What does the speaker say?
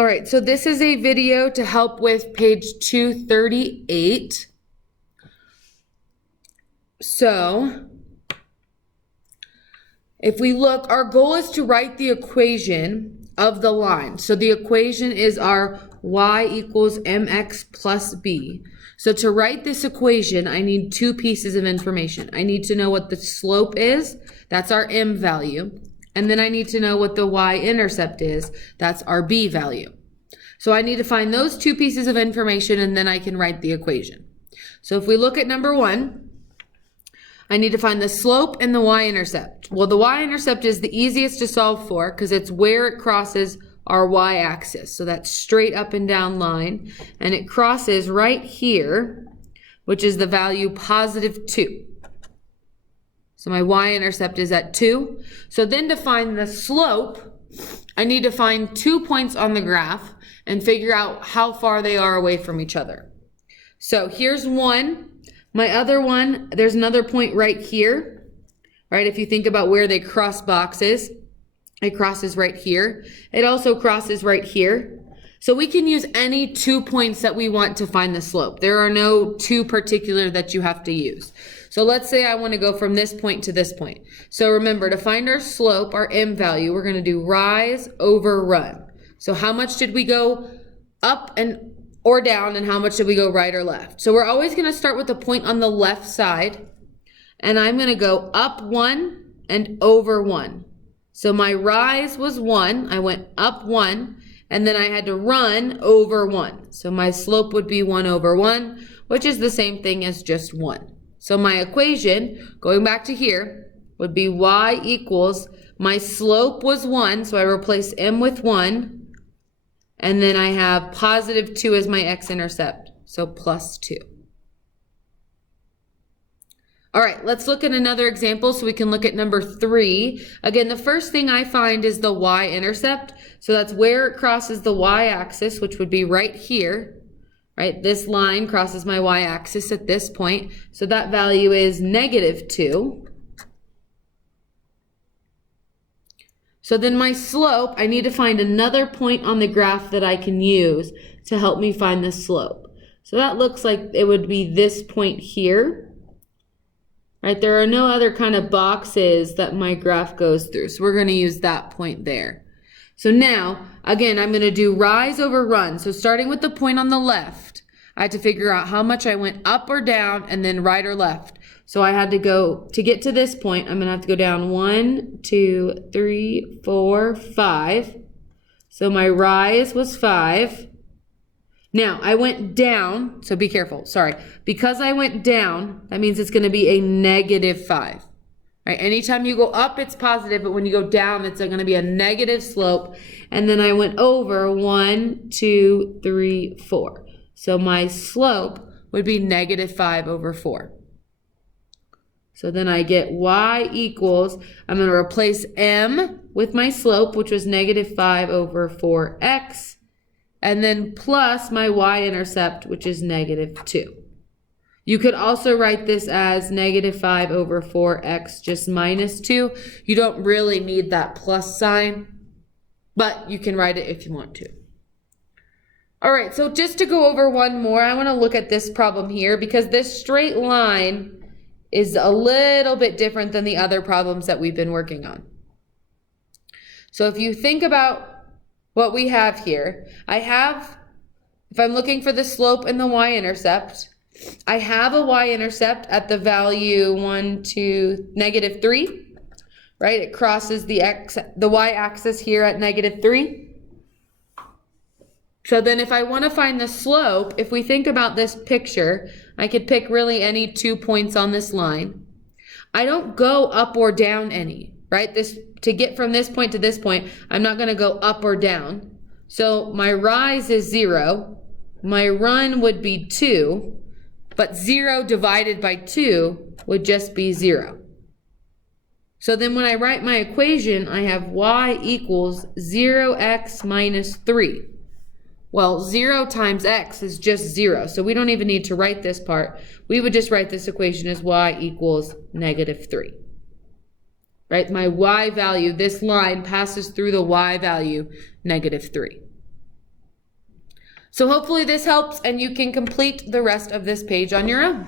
All right, so this is a video to help with page 238. So if we look, our goal is to write the equation of the line. So the equation is our y equals mx plus b. So to write this equation, I need two pieces of information. I need to know what the slope is, that's our m value. And then I need to know what the y-intercept is, that's our b value. So I need to find those two pieces of information and then I can write the equation. So if we look at number one, I need to find the slope and the y-intercept. Well, the y-intercept is the easiest to solve for because it's where it crosses our y-axis. So that's straight up and down line. And it crosses right here, which is the value positive 2. So my y-intercept is at 2. So then to find the slope, I need to find 2 points on the graph and figure out how far they are away from each other. So here's one. My other one, there's another point right here, right? If you think about where they cross boxes, it crosses right here. It also crosses right here. So we can use any 2 points that we want to find the slope. There are no two particular that you have to use. So let's say I want to go from this point to this point. So remember, to find our slope, our m value, we're going to do rise over run. So how much did we go up or down, and how much did we go right or left? So we're always going to start with the point on the left side, and I'm going to go up 1 and over 1. So my rise was 1, I went up 1, and then I had to run over 1. So my slope would be 1 over 1, which is the same thing as just 1. So my equation, going back to here, would be y equals, my slope was 1, so I replace m with 1, and then I have positive 2 as my x-intercept, so plus 2. All right, let's look at another example so we can look at number 3. Again, the first thing I find is the y-intercept. So that's where it crosses the y-axis, which would be right here, right? This line crosses my y-axis at this point. So that value is negative 2. So then my slope, I need to find another point on the graph that I can use to help me find the slope. So that looks like it would be this point here, right? There are no other kind of boxes that my graph goes through. So we're going to use that point there. So now, again, I'm going to do rise over run. So starting with the point on the left, I had to figure out how much I went up or down and then right or left. So I had to go, to get to this point, I'm going to have to go down 1, 2, 3, 4, 5. So my rise was 5. Now I went down, so be careful, sorry. Because I went down, that means it's going to be a negative 5. Right? Anytime you go up, it's positive, but when you go down, it's going to be a negative slope. And then I went over 1, 2, 3, 4. So my slope would be negative 5 over 4. So then I get y equals, I'm going to replace m with my slope, which was negative 5 over 4x, and then plus my y-intercept, which is negative 2. You could also write this as negative 5 over 4x just minus 2. You don't really need that plus sign, but you can write it if you want to. All right, so just to go over one more, I want to look at this problem here because this straight line is a little bit different than the other problems that we've been working on. So if you think about what we have here, if I'm looking for the slope and the y-intercept, I have a y-intercept at the value negative 3, right? It crosses the y-axis here at negative 3. So then if I want to find the slope, if we think about this picture, I could pick really any 2 points on this line. I don't go up or down any, right? To get from this point to this point, I'm not going to go up or down. So my rise is 0. My run would be 2, but 0 divided by 2 would just be 0. So then when I write my equation, I have y equals 0x minus 3. Well, 0 times x is just 0, so we don't even need to write this part. We would just write this equation as y equals negative 3. Right? My y value, this line passes through the y value, negative 3. So hopefully this helps and you can complete the rest of this page on your own.